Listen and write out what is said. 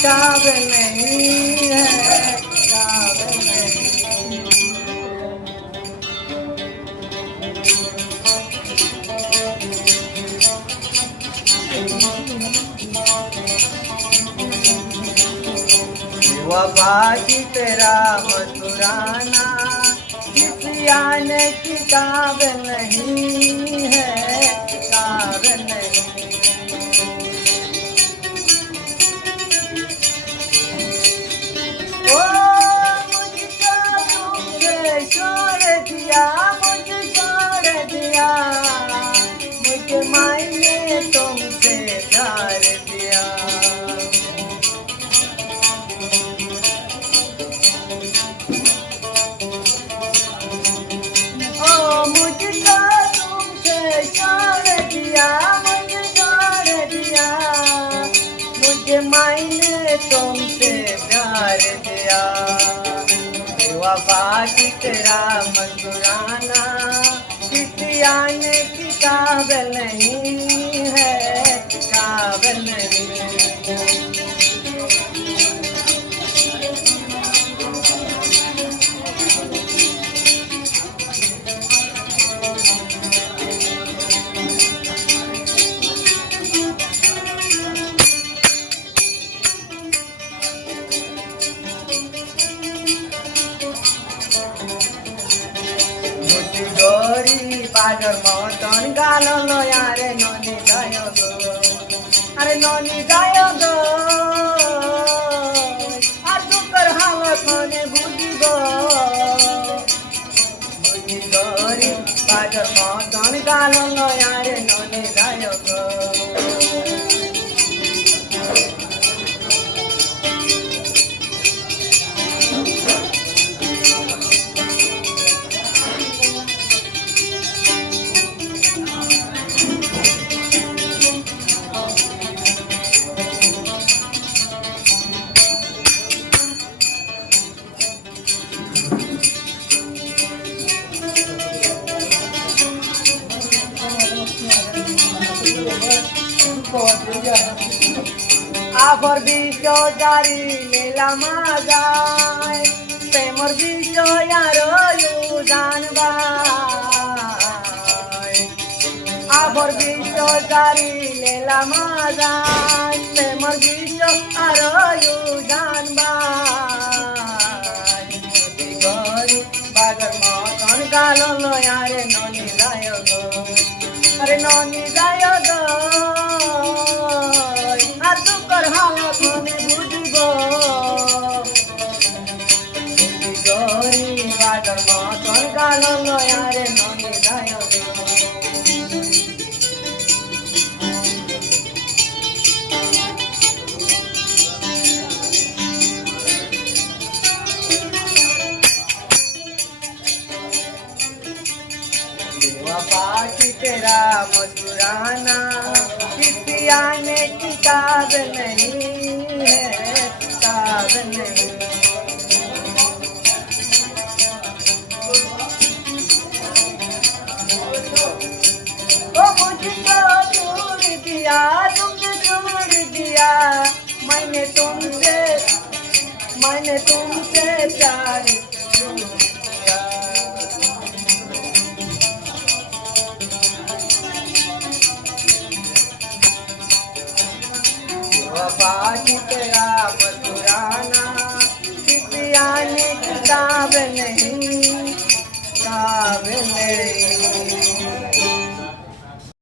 किताब नहीं है, किताब नहीं। वफा की तेरा मुस्कुराना किसियान किताब नहीं है, किताब नहीं। ओ मुझको तुमसे छोड़ दिया, मुझे छोड़ दिया, मुझे मायने तुमसे प्यार दिया। मायने तुमसे प्यार दिया। वफा की तेरा मुस्कुराना किसी आने किताब नहीं है, किताब नहीं। गरी बाजार मतन गालो यारे ननी जाय गो, अरे ननी जाय गो, আর দুঃখের হালত মনে বুঝিব। বুঝি গরি বাজার মতন গালো यारे ননি যায় গো। আফর বিশ্বজারি লীলা মাজায় প্রেমর বিষয় আরো জানবাই। আফর বিশ্বজারি লীলা মাজায় প্রেমর বিষয় আরো জানবাই। গরি বাজার মতন গালো আরে ননি যায় গো, আরে ননি যায় গো, আর দুঃখের হালত মনে বুঝিব। গরি বাজার মতন গালো আরে ননি যায় গো। वफा की तेरा मुस्कुराना किसी आने किताब नहीं है, किताब नहीं। ओ मुझको छोड़ दिया, तुमने छोड़ दिया, मैंने तुमसे प्यार किया। वफा की तेरा मुस्कुराना किसी आने किताब नहीं